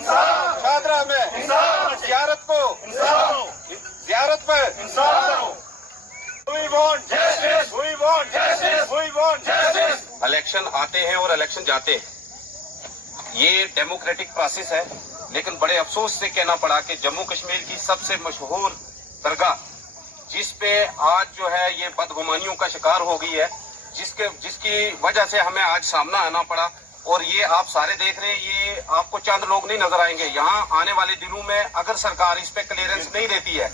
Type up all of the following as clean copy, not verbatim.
शाहदरा में जियारत पर इलेक्शन आते हैं और इलेक्शन जाते हैं, ये डेमोक्रेटिक प्रोसेस है। लेकिन बड़े अफसोस से कहना पड़ा कि जम्मू कश्मीर की सबसे मशहूर दरगाह, जिस पे आज जो है ये बदगुमानियों का शिकार हो गई है, जिसकी वजह से हमें आज सामना आना पड़ा। और ये आप सारे देख रहे हैं, ये आपको चंद लोग नहीं नजर आएंगे। यहाँ आने वाले दिनों में अगर सरकार इस पे क्लियरेंस नहीं देती है,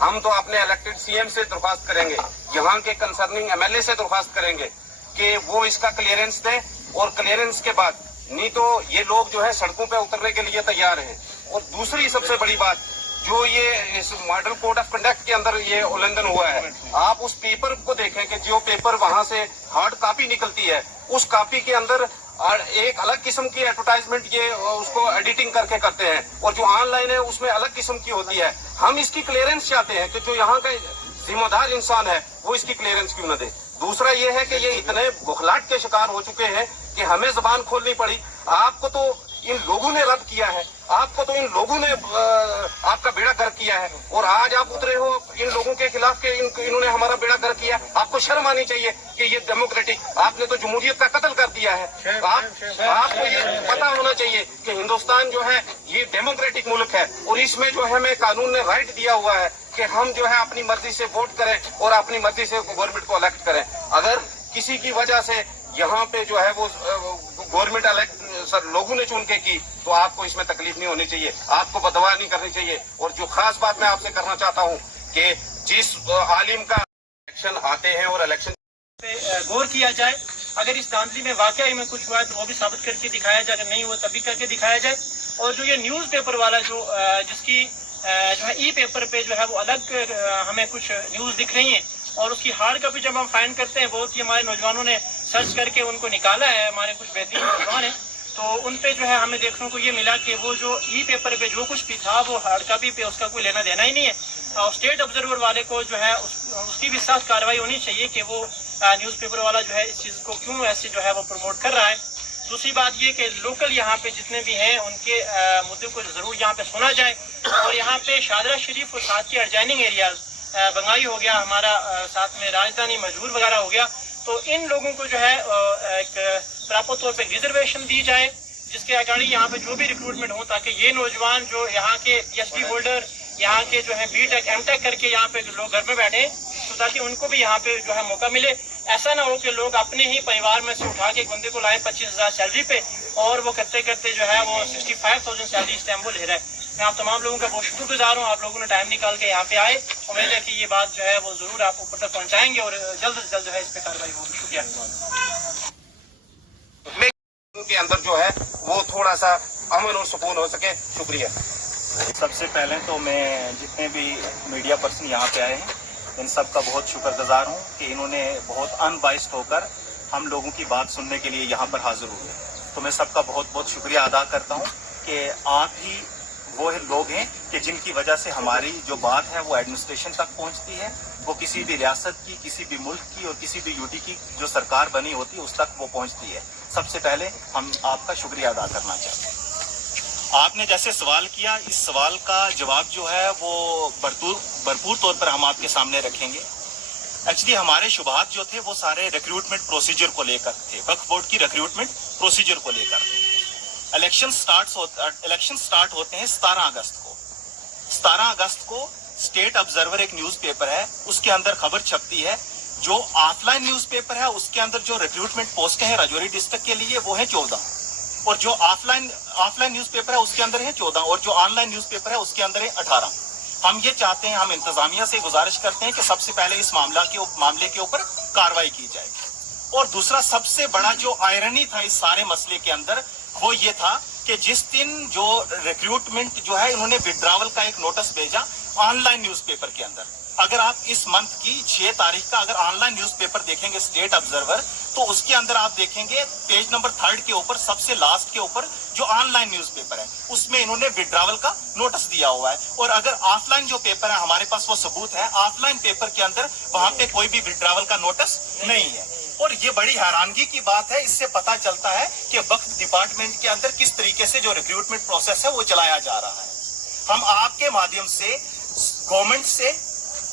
हम तो अपने इलेक्टेड सीएम से दरख्वास्त करेंगे, यहाँ के कंसर्निंग एमएलए से दरख्वास्त करेंगे कि वो इसका क्लियरेंस दे। और क्लियरेंस के बाद नहीं तो ये लोग जो है सड़कों पे उतरने के लिए तैयार हैं। और दूसरी सबसे बड़ी बात, जो ये इस मॉडल कोड ऑफ कंडक्ट के अंदर ये उल्लंघन हुआ है, आप उस पेपर को देखें कि जो पेपर वहां से हार्ड कॉपी निकलती है, उस कॉपी के अंदर एक अलग किस्म की एडवर्टाइजमेंट ये उसको एडिटिंग करके करते हैं, और जो ऑनलाइन है उसमें अलग किस्म की होती है। हम इसकी क्लियरेंस चाहते हैं कि जो यहाँ का जिम्मेदार इंसान है वो इसकी क्लियरेंस क्यों न दे। दूसरा ये है कि ये इतने बुखलाहट के शिकार हो चुके हैं कि हमें जुबान खोलनी पड़ी। आपको तो इन लोगों ने रद्द किया है, आपको तो इन लोगों ने आपका बेड़ा गर्क किया है, और आज आप उतरे हो इन लोगों के खिलाफ के इन्होंने हमारा बेड़ा गर्क किया। आपको शर्म आनी चाहिए कि ये डेमोक्रेटिक, आपने तो जमहूरियत का कत्ल कर दिया है। आपको ये पता होना चाहिए कि हिंदुस्तान जो है ये डेमोक्रेटिक मुल्क है, और इसमें जो है हमें कानून ने राइट दिया हुआ है कि हम जो है अपनी मर्जी से वोट करें और अपनी मर्जी से गवर्नमेंट को इलेक्ट करें। अगर किसी की वजह से यहाँ पे जो है वो गवर्नमेंट इलेक्ट लोगों ने चुन के की, तो आपको इसमें तकलीफ नहीं होनी चाहिए, आपको बदवा नहीं करनी चाहिए। और जो खास बात मैं आपसे करना चाहता हूँ कि जिस आलिम का इलेक्शन आते हैं और इलेक्शन पे गौर किया जाए। अगर इस धांधली में वाकई में कुछ हुआ है तो वो भी साबित करके दिखाया जाए, अगर नहीं हुआ तभी करके दिखाया जाए। और जो ये न्यूज़ पेपर वाला जो जिसकी जो है ई पेपर पे जो है वो अलग हमें कुछ न्यूज़ दिख रही हैं, और उसकी हार्ड कॉपी जब हम फाइंड करते हैं, बहुत ही हमारे नौजवानों ने सर्च करके उनको निकाला है, हमारे कुछ बेहतरीन नौजवान हैं, तो उन पे जो है हमें देखने को ये मिला कि वो जो ई पेपर पे जो कुछ भी था वो हार्ड कॉपी पे उसका कोई लेना देना ही नहीं है। और स्टेट ऑब्जर्वर वाले को जो है उसकी भी सख्त कार्रवाई होनी चाहिए कि वो न्यूज़पेपर वाला जो है इस चीज़ को क्यों ऐसे जो है वो प्रमोट कर रहा है। दूसरी बात ये कि लोकल यहाँ पे जितने भी हैं उनके मुद्दों को ज़रूर यहाँ पे सुना जाए। और यहाँ पे शाहदरा शरीफ और साथ के एडजॉइनिंग एरियाज बंगाई हो गया हमारा, साथ में राजधानी मजदूर वगैरह हो गया, तो इन लोगों को जो है एक प्रॉपर तौर पे रिजर्वेशन दी जाए, जिसके अकॉर्डिंग यहाँ पे जो भी रिक्रूटमेंट हो, ताकि ये नौजवान जो यहाँ के PhD होल्डर, यहाँ के जो है BTech MTech करके यहाँ पे लोग घर में बैठे, तो ताकि उनको भी यहाँ पे जो है मौका मिले। ऐसा ना हो कि लोग अपने ही परिवार में से उठा के एक बंदे को लाए 25,000 सैलरी पे, और वो करते करते जो है वो 65,000 सैलरी इस टाइम वो ले रहा है। मैं आप तमाम लोगों का बहुत शुक्रगुजार हूँ, आप लोगों ने टाइम निकाल के यहाँ पे आए। उम्मीद है कि ये बात जो है वो जरूर आप ऊपर तक पहुँचाएंगे और जल्द से जल्द जो है इस पे कार्रवाई होगी। शुक्रिया। के अंदर जो है वो थोड़ा सा अमन और सुकून हो सके। शुक्रिया। सबसे पहले तो मैं जितने भी मीडिया पर्सन यहाँ पे आए हैं इन सब का बहुत शुक्रगुजार हूँ कि इन्होंने बहुत अनबाइस्ड होकर हम लोगों की बात सुनने के लिए यहाँ पर हाजिर हुए। तो मैं सबका बहुत बहुत शुक्रिया अदा करता हूँ कि आप ही वो लोग हैं कि जिनकी वजह से हमारी जो बात है वो एडमिनिस्ट्रेशन तक पहुँचती है, वो किसी भी रियासत की, किसी भी मुल्क की और किसी भी यूटी की जो सरकार बनी होती है उस तक वो पहुँचती है। सबसे पहले हम आपका शुक्रिया अदा करना चाहते हैं। आपने जैसे सवाल किया, इस सवाल का जवाब जो है वो भरपूर तौर पर हम आपके सामने रखेंगे। एक्चुअली हमारे शुबहात जो थे वो सारे रिक्रूटमेंट प्रोसीजर को लेकर थे, वक्फ बोर्ड की रिक्रूटमेंट प्रोसीजर को लेकर। इलेक्शन स्टार्ट होते हैं 17 अगस्त को। 17 अगस्त को स्टेट ऑब्जर्वर एक न्यूज़पेपर है, उसके अंदर खबर छपती है। जो ऑफलाइन न्यूज़पेपर है उसके अंदर जो रिक्रूटमेंट पोस्टें हैं राजौरी डिस्ट्रिक्ट के लिए वो है 14, और जो ऑफलाइन न्यूज़पेपर है उसके अंदर है 14, और जो ऑनलाइन न्यूज़पेपर है उसके अंदर है 18। हम ये चाहते हैं, हम इंतजामिया से गुजारिश करते हैं कि सबसे पहले इस मामले के ऊपर कार्रवाई की जाए। और दूसरा सबसे बड़ा जो आयरनी था इस सारे मसले के अंदर वो ये था कि जिस दिन जो रिक्रूटमेंट जो है इन्होंने विड्रावल का एक नोटिस भेजा ऑनलाइन न्यूज़पेपर के अंदर। अगर आप इस मंथ की 6 तारीख का अगर ऑनलाइन न्यूज़पेपर देखेंगे स्टेट ऑब्जर्वर, तो उसके अंदर आप देखेंगे पेज नंबर 3 के ऊपर सबसे लास्ट के ऊपर जो ऑनलाइन न्यूज़पेपर है उसमें इन्होंने विड्रावल का नोटिस दिया हुआ है। और अगर ऑफलाइन जो पेपर है हमारे पास वो सबूत है, ऑफलाइन पेपर के अंदर वहां पे कोई भी विड्रावल का नोटिस नहीं है। और ये बड़ी हैरानगी की बात है। इससे पता चलता है कि वक्फ डिपार्टमेंट के अंदर किस तरीके से जो रिक्रूटमेंट प्रोसेस है वो चलाया जा रहा है। हम आपके माध्यम से गवर्नमेंट से,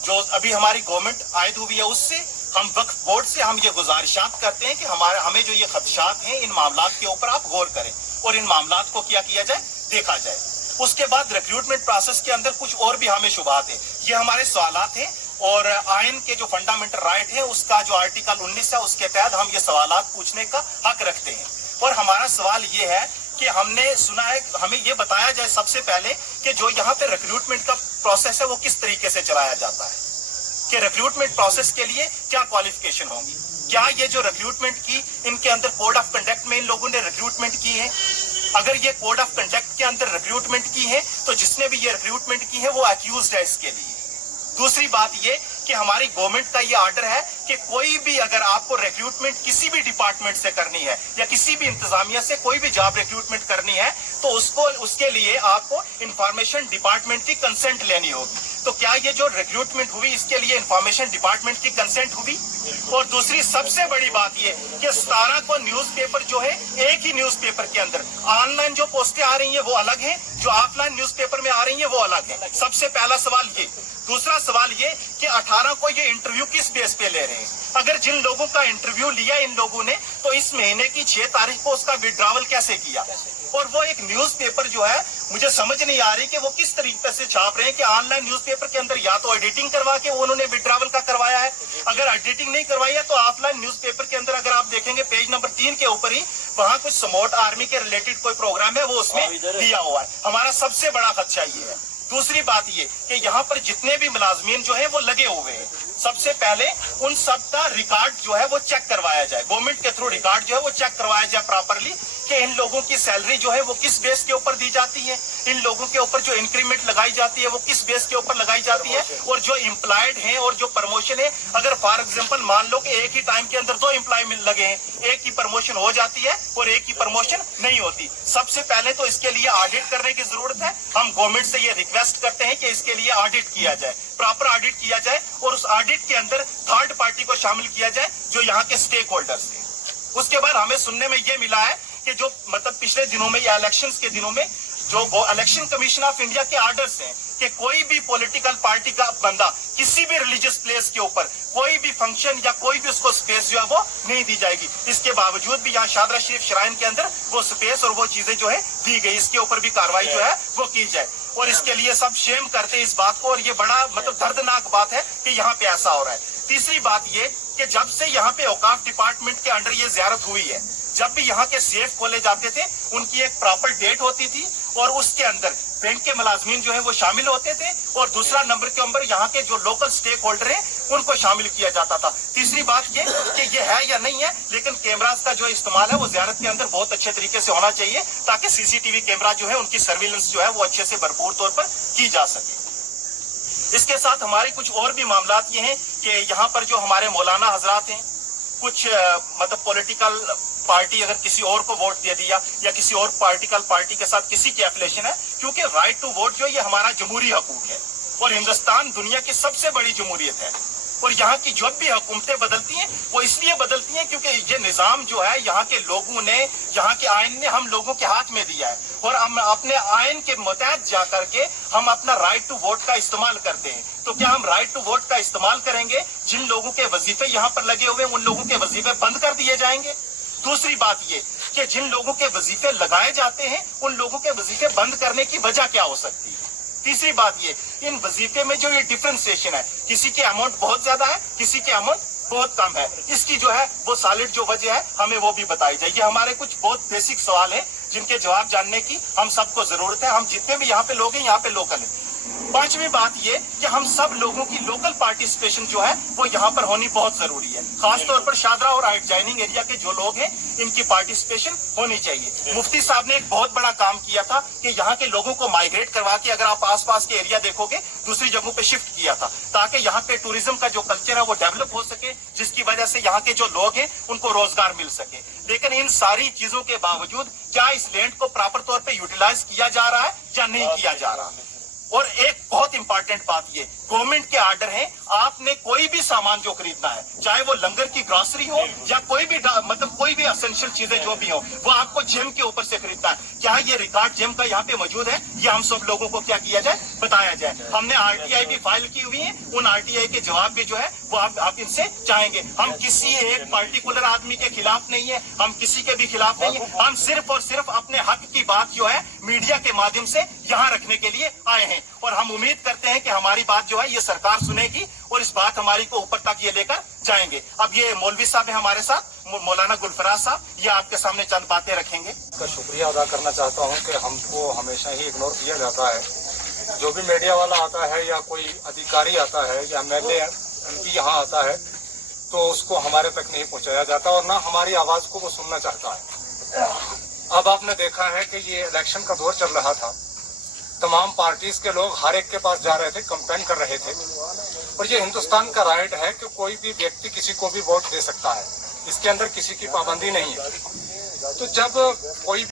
जो अभी हमारी गवर्नमेंट आयद हुई है, उससे हम वक्फ बोर्ड से हम ये गुजारिशात करते हैं कि हमें जो ये खदशात हैं इन मामलात के ऊपर आप गौर करें और इन मामलात को क्या किया जाए, देखा जाए। उसके बाद रिक्रूटमेंट प्रोसेस के अंदर कुछ और भी हमें शुबहात है। ये हमारे सवालात हैं और आयन के जो फंडामेंटल राइट है उसका जो आर्टिकल 19 है उसके तहत हम ये सवालात पूछने का हक रखते हैं। और हमारा सवाल ये है कि हमने सुना है, हमें ये बताया जाए सबसे पहले कि जो यहाँ पे रिक्रूटमेंट का प्रोसेस है वो किस तरीके से चलाया जाता है, कि रिक्रूटमेंट प्रोसेस के लिए क्या क्वालिफिकेशन होगी, क्या ये जो रिक्रूटमेंट की इनके अंदर कोड ऑफ कंडक्ट में इन लोगों ने रिक्रूटमेंट की है। अगर ये कोड ऑफ कंडक्ट के अंदर रिक्रूटमेंट की है तो जिसने भी ये रिक्रूटमेंट की है वो अक्यूज्ड है इसके लिए। दूसरी बात ये कि हमारी गवर्नमेंट का ये ऑर्डर है कि कोई भी अगर आपको रिक्रूटमेंट किसी भी डिपार्टमेंट से करनी है या किसी भी इंतजामिया से कोई भी जॉब रिक्रूटमेंट करनी है तो उसके लिए आपको इंफॉर्मेशन डिपार्टमेंट की कंसेंट लेनी होगी। तो क्या ये जो रिक्रूटमेंट हुई इसके लिए इंफॉर्मेशन डिपार्टमेंट की कंसेंट हुई? और दूसरी सबसे बड़ी बात ये कि 17 को न्यूज़पेपर जो है एक ही न्यूज़पेपर के अंदर ऑनलाइन जो पोस्टें आ रही हैं वो अलग हैं, जो ऑफलाइन न्यूज़पेपर में आ रही हैं वो अलग है। सबसे पहला सवाल ये। दूसरा सवाल ये कि 18 को ये इंटरव्यू किस बेस पे ले रहे हैं? अगर जिन लोगों का इंटरव्यू लिया इन लोगों ने तो इस महीने की 6 तारीख को उसका विड्रॉवल कैसे किया? और वो एक न्यूज़पेपर जो है मुझे समझ नहीं आ रही कि वो किस तरीके से छाप रहे हैं कि ऑनलाइन न्यूज़पेपर के अंदर या तो एडिटिंग करवा के उन्होंने विड्रॉवल का करवाया है, अगर एडिटिंग नहीं करवाई है तो ऑफलाइन न्यूज़पेपर के अंदर अगर आप देखेंगे पेज नंबर 3 के ऊपर ही वहां कुछ समोट आर्मी के रिलेटेड कोई प्रोग्राम है वो उसमें दिया हुआ है। हमारा सबसे बड़ा खदशा ये है। दूसरी बात ये कि यहाँ पर जितने भी मुलाजमीन जो है वो लगे हुए हैं, सबसे पहले उन सब का रिकॉर्ड जो है वो चेक करवाया जाए, गवर्नमेंट के थ्रू रिकॉर्ड जो है वो चेक करवाया जाए प्रॉपरली कि इन लोगों की सैलरी जो है वो किस बेस के ऊपर दी जाती है, इन लोगों के ऊपर जो इंक्रीमेंट लगाई जाती है वो किस बेस के ऊपर लगाई जाती है, और जो एम्प्लॉयड हैं और जो प्रमोशन है, अगर फॉर एग्जांपल मान लो कि एक ही टाइम के अंदर 2 एम्प्लॉय लगे हैं, एक की प्रमोशन हो जाती है और एक की प्रमोशन नहीं होती। सबसे पहले तो इसके लिए ऑडिट करने की जरूरत है। हम गवर्नमेंट से ये रिक्वेस्ट करते हैं कि इसके लिए ऑडिट किया जाए, प्रॉपर ऑडिट किया जाए और उस ऑडिट के अंदर थर्ड पार्टी को शामिल किया जाए जो यहाँ के स्टेक होल्डर्स हैं। उसके बाद हमें सुनने में ये मिला है कि जो मतलब पिछले दिनों में या इलेक्शंस के दिनों में जो इलेक्शन कमीशन ऑफ इंडिया के ऑर्डर्स हैं कि कोई भी पॉलिटिकल पार्टी का बंदा किसी भी रिलीजियस प्लेस के ऊपर कोई भी फंक्शन या कोई भी उसको स्पेस जो है वो नहीं दी जाएगी। इसके बावजूद भी यहाँ शादरा शरीफ श्राइन के अंदर वो स्पेस और वो चीजें जो है दी गई, इसके ऊपर भी कार्रवाई जो है वो की जाए। और इसके लिए सब शेम करते हैं इस बात को और ये बड़ा मतलब दर्दनाक बात है कि यहाँ पे ऐसा हो रहा है। तीसरी बात ये कि जब से यहाँ पे औकाफ डिपार्टमेंट के अंडर ये ज़ियारत हुई है, जब भी यहाँ के सेफ खोले जाते थे उनकी एक प्रॉपर डेट होती थी और उसके अंदर बैंक के मुलाजमीन जो है वो शामिल होते थे और दूसरा नंबर के अंदर यहाँ के जो लोकल स्टेक होल्डर हैं उनको शामिल किया जाता था। तीसरी बात ये कि ये है या नहीं है, लेकिन कैमरास का जो इस्तेमाल है वो ज़ियारत के अंदर बहुत अच्छे तरीके से होना चाहिए ताकि सीसीटीवी कैमरा जो है उनकी सर्विलेंस जो है वो अच्छे से भरपूर तौर पर की जा सके। इसके साथ हमारे कुछ और भी मामलात ये हैं कि यहाँ पर जो हमारे मौलाना हजरात हैं, कुछ मतलब पॉलिटिकल पार्टी अगर किसी और को वोट दे दिया या किसी और पॉलिटिकल पार्टी के साथ किसी की एफिलिएशन है, क्योंकि राइट टू वोट जो ये हमारा जमहूरी हकूक है और हिंदुस्तान दुनिया की सबसे बड़ी जमहूरियत है और यहाँ की जो भी हुकूमतें बदलती हैं वो इसलिए बदलती हैं क्योंकि ये निज़ाम जो है यहाँ के लोगों ने, यहाँ के आइन ने हम लोगों के हाथ में दिया है और हम अपने आइन के मुताबिक जा करके हम अपना राइट टू वोट का इस्तेमाल करते हैं। तो क्या हम राइट टू वोट का इस्तेमाल करेंगे? जिन लोगों के वजीफे यहाँ पर लगे हुए हैं उन लोगों के वजीफे बंद कर दिए जाएंगे? दूसरी बात ये कि जिन लोगों के वजीफे लगाए जाते हैं उन लोगों के वजीफे बंद करने की वजह क्या हो सकती है? तीसरी बात ये, इन वजीफे में जो ये डिफरेंशिएशन है, किसी के अमाउंट बहुत ज्यादा है, किसी के अमाउंट बहुत कम है, इसकी जो है वो सॉलिड जो वजह है हमें वो भी बताई जाए। ये हमारे कुछ बहुत बेसिक सवाल है जिनके जवाब जानने की हम सबको जरूरत है। हम जितने भी यहाँ पे लोग हैं यहाँ पे लोकल है। पांचवी बात ये कि हम सब लोगों की लोकल पार्टिसिपेशन जो है वो यहाँ पर होनी बहुत जरूरी है। खासतौर पर शादरा और आउटजाइनिंग एरिया के जो लोग हैं इनकी पार्टिसिपेशन होनी चाहिए। मुफ्ती साहब ने एक बहुत बड़ा काम किया था कि यहाँ के लोगों को माइग्रेट करवा के, अगर आप आसपास के एरिया देखोगे, दूसरी जगहों पे शिफ्ट किया था ताकि यहाँ पे टूरिज्म का जो कल्चर है वो डेवलप हो सके, जिसकी वजह से यहाँ के जो लोग हैं उनको रोजगार मिल सके। लेकिन इन सारी चीजों के बावजूद क्या इस लैंड को प्रॉपर तौर पर यूटिलाइज किया जा रहा है या नहीं किया जा रहा है? और एक बहुत इंपॉर्टेंट बात ये, गवर्नमेंट के आर्डर हैं, आपने कोई भी सामान जो खरीदना है, चाहे वो लंगर की ग्रॉसरी हो या कोई भी मतलब कोई भी एसेंशियल चीजें जो भी हो, वो आपको जेम के ऊपर से खरीदना है। क्या ये रिकॉर्ड जेम का यहाँ पे मौजूद है? ये हम सब लोगों को क्या किया जाए, बताया जाए। हमने आरटीआई भी फाइल की हुई है, उन आरटीआई के जवाब भी जो है वो आप इनसे चाहेंगे। हम किसी एक पार्टिकुलर आदमी के खिलाफ नहीं है, हम किसी के भी खिलाफ नहीं है, हम सिर्फ और सिर्फ अपने हक की बात जो है मीडिया के माध्यम से यहाँ रखने के लिए आए हैं। और हम उम्मीद करते हैं कि हमारी बात जो है ये सरकार सुनेगी और इस बात हमारी को ऊपर तक ये लेकर जाएंगे। अब ये मौलवी साहब है हमारे साथ, मौलाना गुलफराज साहब, ये आपके सामने चंद बातें रखेंगे। का शुक्रिया अदा करना चाहता हूं कि हमको हमेशा ही इग्नोर किया जाता है। जो भी मीडिया वाला आता है या कोई अधिकारी आता है या एमएलए एमपी यहाँ आता है तो उसको हमारे तक नहीं पहुँचाया जाता और ना हमारी आवाज़ को वो सुनना चाहता है। अब आपने देखा है कि ये इलेक्शन का दौर चल रहा था, तमाम पार्टीज के लोग हर एक के पास जा रहे थे, कंपेन कर रहे थे, और ये हिंदुस्तान का राइट है कि कोई भी व्यक्ति किसी को भी वोट दे सकता है, इसके अंदर किसी की पाबंदी नहीं है। तो जब कोई